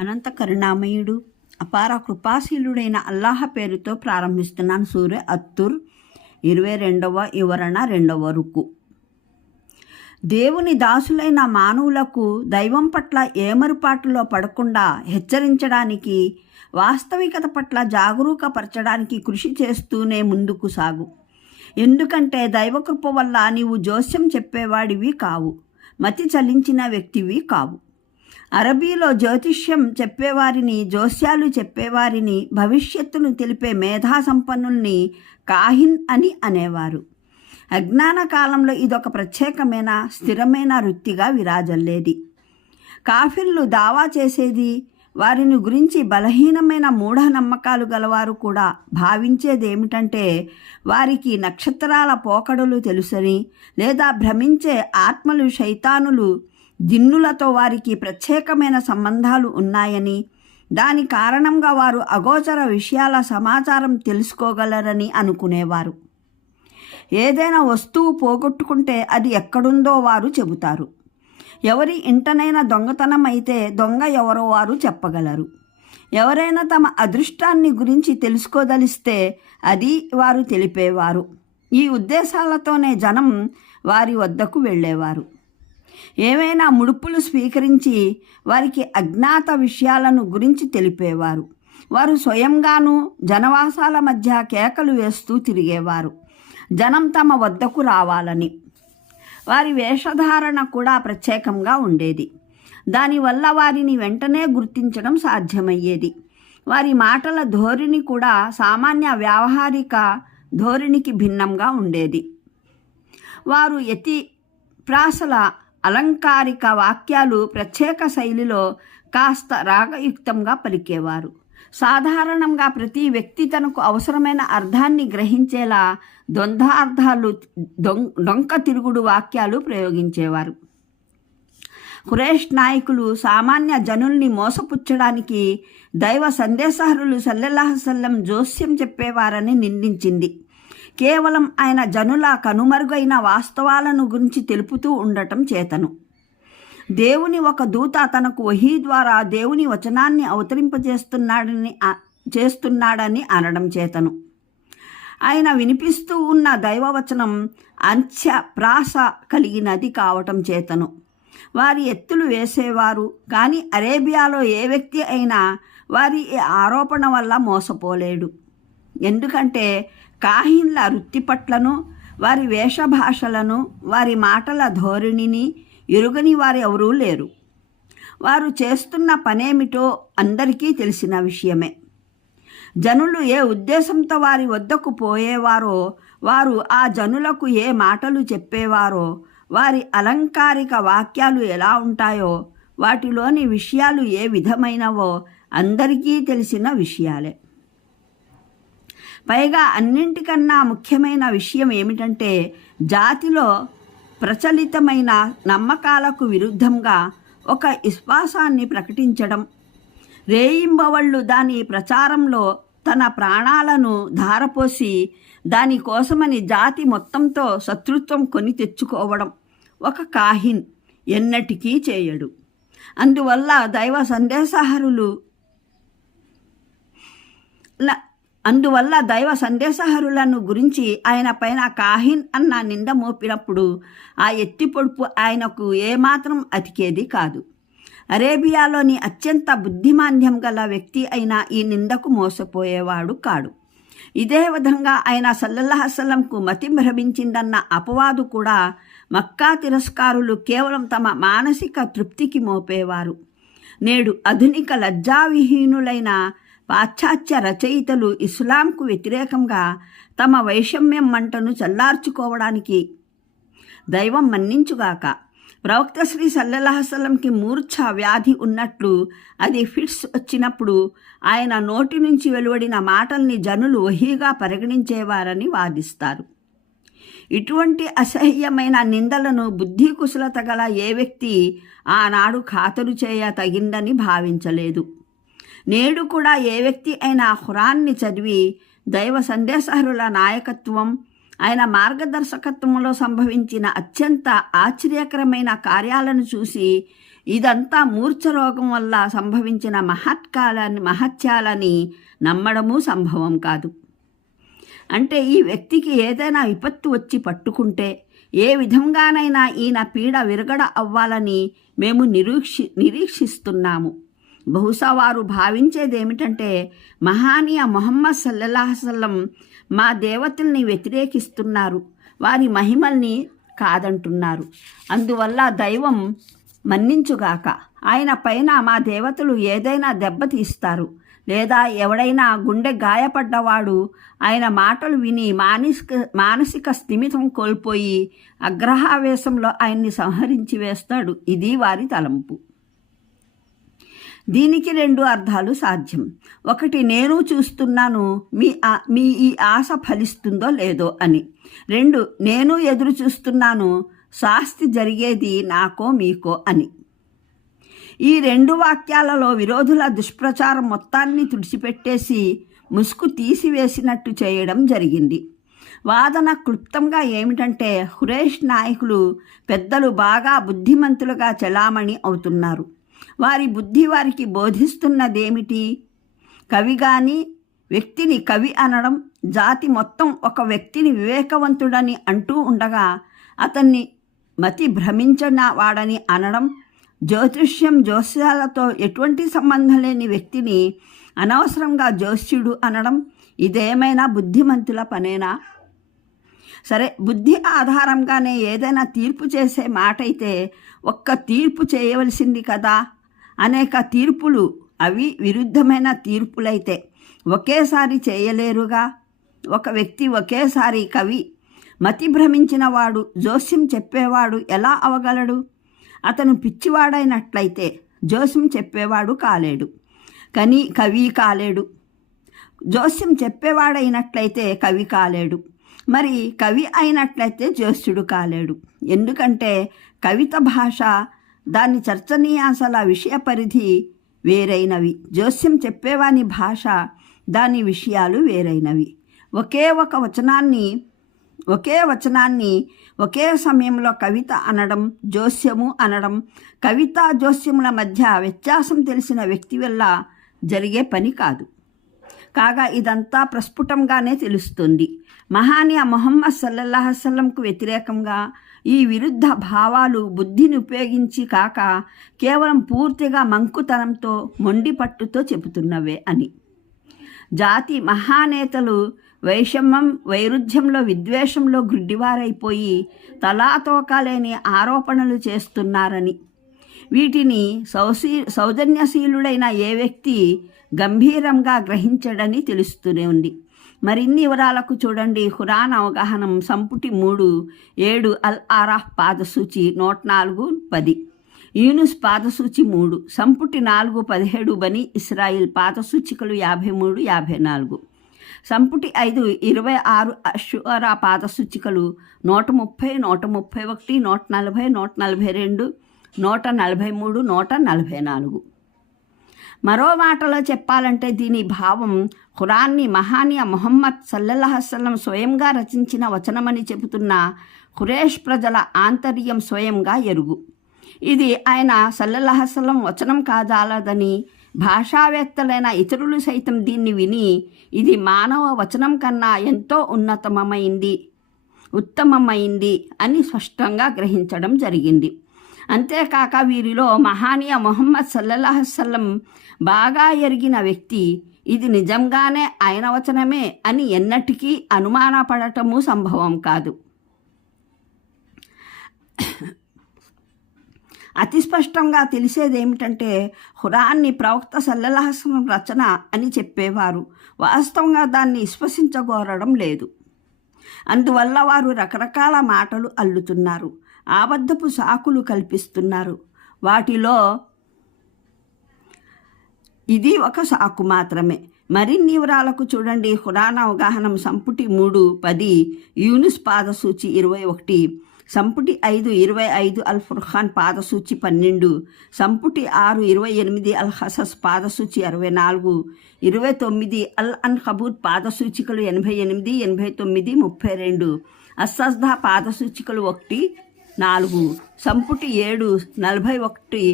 అనంత కరుణామయుడు అపార కృపాశీలుడైన అల్లాహ్ పేరుతో ప్రారంభిస్తున్నాను. సూర్య అత్తూర్ 22వ వివరణ 2వ రుకు. దేవుని దాసులైన మానవులకు దైవం పట్ల ఏమరుపాటులో పడకుండా హెచ్చరించడానికి, వాస్తవికత పట్ల జాగరూకపరచడానికి కృషి చేస్తూనే ముందుకు సాగు. ఎందుకంటే దైవకృప వల్ల నీవు జోస్యం చెప్పేవాడివి కావు, మతి చలించిన వ్యక్తివి కావు. అరబీలో జ్యోతిష్యం చెప్పేవారిని, జోస్యాలు చెప్పేవారిని, భవిష్యత్తును తెలిపే మేధా సంపన్నుల్ని కాహిన్ అని అనేవారు. అజ్ఞాన కాలంలో ఇదొక ప్రత్యేకమైన స్థిరమైన వృత్తిగా విరాజల్లేది. కాఫిర్లు దావా చేసేది, వారిని గురించి బలహీనమైన మూఢనమ్మకాలు గలవారు కూడా భావించేదేమిటంటే వారికి నక్షత్రాల పోకడలు తెలుసని, లేదా భ్రమించే ఆత్మలు శైతానులు జిన్నులతో వారికి ప్రత్యేకమైన సంబంధాలు ఉన్నాయని, దాని కారణంగా వారు అగోచర విషయాల సమాచారం తెలుసుకోగలరని అనుకునేవారు. ఏదైనా వస్తువు పోగొట్టుకుంటే అది ఎక్కడుందో వారు చెబుతారు. ఎవరి ఇంటనైనా దొంగతనం అయితే దొంగ ఎవరో వారు చెప్పగలరు. ఎవరైనా తమ అదృష్టాన్ని గురించి తెలుసుకోదలిస్తే అది వారు తెలిపేవారు. ఈ ఉద్దేశాలతోనే జనం వారి వద్దకు వెళ్ళేవారు. ఏవైనా ముడుపులు స్వీకరించి వారికి అజ్ఞాత విషయాలను గురించి తెలిపేవారు. వారు స్వయంగానూ జనవాసాల మధ్య కేకలు వేస్తూ తిరిగేవారు, జనం తమ వద్దకు రావాలని. వారి వేషధారణ కూడా ప్రత్యేకంగా ఉండేది. దానివల్ల వారిని వెంటనే గుర్తించడం సాధ్యమయ్యేది. వారి మాటల ధోరణి కూడా సామాన్య వ్యావహారిక ధోరణికి భిన్నంగా ఉండేది. వారు యతి ప్రాసల అలంకారిక వాక్యాలు ప్రత్యేక శైలిలో కాస్త రాగయుక్తంగా పలికేవారు. సాధారణంగా ప్రతి వ్యక్తి తనకు అవసరమైన అర్థాన్ని గ్రహించేలా ద్వంద్వార్థాలు, డొంక తిరుగుడు వాక్యాలు ప్రయోగించేవారు. ఖురైష్ నాయకులు సామాన్య జనుల్ని మోసపుచ్చడానికి దైవ సందేశహరులు సల్లల్లాహు అలైహి వసల్లం జోస్యం చెప్పేవారని నిందించింది. కేవలం ఆయన జనుల కనుమరుగైన వాస్తవాలను గురించి తెలుపుతూ ఉండటం చేతను. దేవుని ఒక దూత తనకు వహీ ద్వారా దేవుని వచనాన్ని చేస్తున్నాడని అనడం చేతను. ఆయన వినిపిస్తూ ఉన్న దైవవచనం అంత్య ప్రాస కలిగినది కావటం చేతను వారి ఎత్తులు వేసేవారు. కానీ అరేబియాలో ఏ వ్యక్తి అయినా వారి ఆరోపణ వల్ల మోసపోలేడు. ఎందుకంటే కాహిన్ల వృత్తి పట్లను, వారి వేషభాషలను, వారి మాటల ధోరణిని ఎరుగని వారు ఎవరూ లేరు. వారు చేస్తున్న పనేమిటో అందరికీ తెలిసిన విషయమే. జనులు ఏ ఉద్దేశంతో వారి వద్దకు పోయేవారో, వారు ఆ జనులకు ఏ మాటలు చెప్పేవారో, వారి అలంకారిక వాక్యాలు ఎలా ఉంటాయో, వాటిలోని విషయాలు ఏ విధమైనవో అందరికీ తెలిసిన విషయాలే. పైగా అన్నింటికన్నా ముఖ్యమైన విషయం ఏమిటంటే జాతిలో ప్రచలితమైన నమ్మకాలకు విరుద్ధంగా ఒక విశ్వాసాన్ని ప్రకటించడం. రేయింబవళ్ళు దాని ప్రచారంలో తన ప్రాణాలను ధారపోసి దానికోసమని జాతి మొత్తంతో శత్రుత్వం కొని తెచ్చుకోవడం ఒక కాహిన్ ఎన్నటికీ చేయడు. అందువల్ల దైవ సందేశహరులను గురించి ఆయన పైన కాహిన్ అన్న నింద మోపినప్పుడు ఆ ఎత్తి పొడుపు ఆయనకు ఏమాత్రం అతికేది కాదు. అరేబియాలోని అత్యంత బుద్ధిమాంద్యం గల వ్యక్తి అయిన ఈ నిందకు మోసపోయేవాడు కాడు. ఇదే విధంగా ఆయన సల్లల్లాహు అలైహి వసల్లంకు మతి భ్రమించిందన్న అపవాదు కూడా మక్కా తిరస్కారులు కేవలం తమ మానసిక తృప్తికి మోపేవారు. నేడు ఆధునిక లజ్జావిహీనులైన పాశ్చాత్య రచయితలు ఇస్లాంకు వ్యతిరేకంగా తమ వైషమ్యం మంటను చల్లార్చుకోవడానికి, దైవం మన్నించుగాక, ప్రవక్త శ్రీ సల్లల్లాహు అలైహి వసల్లంకి మూర్ఛ వ్యాధి ఉన్నట్లు, అది ఫిట్స్ వచ్చినప్పుడు ఆయన నోటి నుంచి వెలువడిన మాటల్ని జనులు వహీగా పరిగణించేవారని వాదిస్తారు. ఇటువంటి అసహ్యమైన నిందలను బుద్ధి కుశలత గల ఏ వ్యక్తి ఆనాడు ఖాతరు చేయ తగిందని భావించలేదు. నేడు కూడా ఏ వ్యక్తి అయినా ఖురాన్ని చదివి దైవ సందేశహరుల నాయకత్వం, ఆయన మార్గదర్శకత్వంలో సంభవించిన అత్యంత ఆశ్చర్యకరమైన కార్యాలను చూసి ఇదంతా మూర్ఛరోగం వల్ల సంభవించిన మహత్యాలని నమ్మడము సంభవం కాదు. అంటే ఈ వ్యక్తికి ఏదైనా విపత్తు వచ్చి పట్టుకుంటే ఏ విధంగానైనా ఈయన పీడ విరగడ అవ్వాలని మేము నిరీక్షిస్తున్నాము. బహుశా వారు భావించేదేమిటంటే మహానీయ ముహమ్మద్ సల్లల్లాహు అలైహి వసల్లం మా దేవతల్ని వ్యతిరేకిస్తున్నారు, వారి మహిమల్ని కాదంటున్నారు. అందువల్ల దైవం మన్నించుగాక, ఆయన పైన మా దేవతలు ఏదైనా దెబ్బతీస్తారు, లేదా ఎవడైనా గుండె గాయపడ్డవాడు ఆయన మాటలు విని మానసిక స్థిమితం కోల్పోయి అగ్రహావేశంలో ఆయన్ని సంహరించి వేస్తాడు. ఇది వారి తలంపు. దీనికి 2 అర్థాలు సాధ్యం. ఒకటి, నేను చూస్తున్నాను మీ ఈ ఆశ ఫలిస్తుందో లేదో అని. 2, నేను ఎదురు చూస్తున్నాను శాస్తి జరిగేది నాకో మీకో అని. ఈ 2 వాక్యాలలో విరోధుల దుష్ప్రచారం మొత్తాన్ని తుడిచిపెట్టేసి ముసుగు తీసివేసినట్టు చేయడం జరిగింది. వాదన క్లుప్తంగా ఏమిటంటే ఖురేష్ నాయకులు పెద్దలు బాగా బుద్ధిమంతులుగా చలామణి అవుతున్నారు. వారి బుద్ధి వారికి బోధిస్తున్నదేమిటి? కవి కానీ వ్యక్తిని కవి అనడం, జాతి మొత్తం ఒక వ్యక్తిని వివేకవంతుడని అంటూ ఉండగా అతన్ని మతి భ్రమించిన వాడని అనడం, జోస్యాలతో ఎటువంటి సంబంధం లేని వ్యక్తిని అనవసరంగా జోస్యుడు అనడం, ఇదేమైనా బుద్ధిమంతుల పనేనా? సరే, బుద్ధి ఆధారంగానే ఏదైనా తీర్పు చేసే మాట అయితే ఒక్క తీర్పు చేయవలసింది కదా. అనేక తీర్పులు, అవి విరుద్ధమైన తీర్పులైతే ఒకేసారి చేయలేరుగా. ఒక వ్యక్తి ఒకేసారి కవి, మతి భ్రమించిన వాడు, జోస్యం చెప్పేవాడు ఎలా అవగలడు? అతను పిచ్చివాడైనట్లయితే జోస్యం చెప్పేవాడు కాలేడు, కవి కాలేడు. జోస్యం చెప్పేవాడైనట్లయితే కవి కాలేడు, మరి కవి అయినట్లయితే జోస్యుడు కాలేడు. ఎందుకంటే కవిత భాష, దాని చర్చనీయాంశాల విషయ పరిధి వేరైనవి. జోస్యం చెప్పేవాని భాష, దాని విషయాలు వేరైనవి. ఒకే వచనాన్ని ఒకే సమయంలో కవిత అనడం, జోస్యము అనడం, కవిత జోస్యముల మధ్య వ్యత్యాసం తెలిసిన వ్యక్తి వల్ల జరిగే పని కాదు. కాగా ఇదంతా ప్రస్ఫుటంగానే తెలుస్తుంది. మహానీయ ముహమ్మద్ సల్లల్లాహు అలైహి వసల్లంకు వ్యతిరేకంగా ఈ విరుద్ధ భావాలు బుద్ధిని ఉపయోగించి కాక కేవలం పూర్తిగా మంకుతనంతో, మొండి పట్టుతో చెబుతున్నవే అని. జాతి మహానేతలు వైషమ్యం, వైరుధ్యంలో, విద్వేషంలో గుడ్డివారైపోయి తలాతోకాలేని ఆరోపణలు చేస్తున్నారని, వీటిని సౌజన్యశీలుడైన ఏ వ్యక్తి గంభీరంగా గ్రహించడని తెలుస్తూనే ఉంది. మరిన్ని వివరాలకు చూడండి ఖురాన్ అవగాహనం సంపుటి 3, 7, అల్ ఆరాఫ్ పాదసూచి 104-10, యూనుస్ పాదసూచి 3, సంపుటి 4, 17 బని ఇస్రాయిల్ పాదసూచికలు 53, 54, సంపుటి 5, 26 అషురా పాదసూచికలు 130, 131, 140, 142, 143, 144. మరో మాటలో చెప్పాలంటే దీని భావం ఖురాన్ని మహానీయ ముహమ్మద్ సల్లల్లాహు అలైహి వసల్లం స్వయంగా రచించిన వచనమని చెబుతున్న ఖురేష్ ప్రజల ఆంతర్యం స్వయంగా ఎరుగు. ఇది ఆయన సల్లల్లాహు అలైహి వసల్లం వచనం కాజాలదని భాషావేత్తలైన ఇతరులు సైతం దీన్ని విని ఇది మానవ వచనం కన్నా ఎంతో ఉత్తమమైంది అని స్పష్టంగా గ్రహించడం జరిగింది. అంతేకాక వీరిలో మహానీయ ముహమ్మద్ సల్లల్లాహు అలైహి వసల్లం బాగా ఎరిగిన వ్యక్తి ఇది నిజంగానే ఆయన వచనమే అని ఎన్నటికీ అనుమానపడటము సంభవం కాదు. అతి స్పష్టంగా తెలిసేదేమిటంటే ఖురాన్ని ప్రవక్త సల్లల్లాహు అలైహి వసల్లం రచన అని చెప్పేవారు వాస్తవంగా దాన్ని విశ్వసించగోరడం లేదు. అందువల్ల వారు రకరకాల మాటలు అల్లుతున్నారు, అబద్ధపు సాకులు కల్పిస్తున్నారు. వాటిలో ఇది ఒక సాకు మాత్రమే. మరిన్ని వివరాలకు చూడండి ఖురాన్ అవగాహనం సంపుటి 3, 10, యూనుస్ పాదసూచి 21, సంపుటి 5, 25 అల్ ఫుర్ఖాన్ పాదసూచి 12, సంపుటి 6, 28 అల్ హసస్ పాదసూచి 64, 29 అల్ అన్కబూత్ పాదసూచికలు 88, 89, 32, అస్సజ్దా పాదసూచికలు 1, 4, సంపుటి 7, 41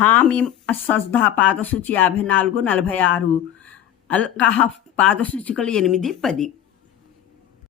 హామీం అస్సజ్దా పాదసూచి 54, 46, అల్ కహఫ్ పాదసూచికలు 8, 10.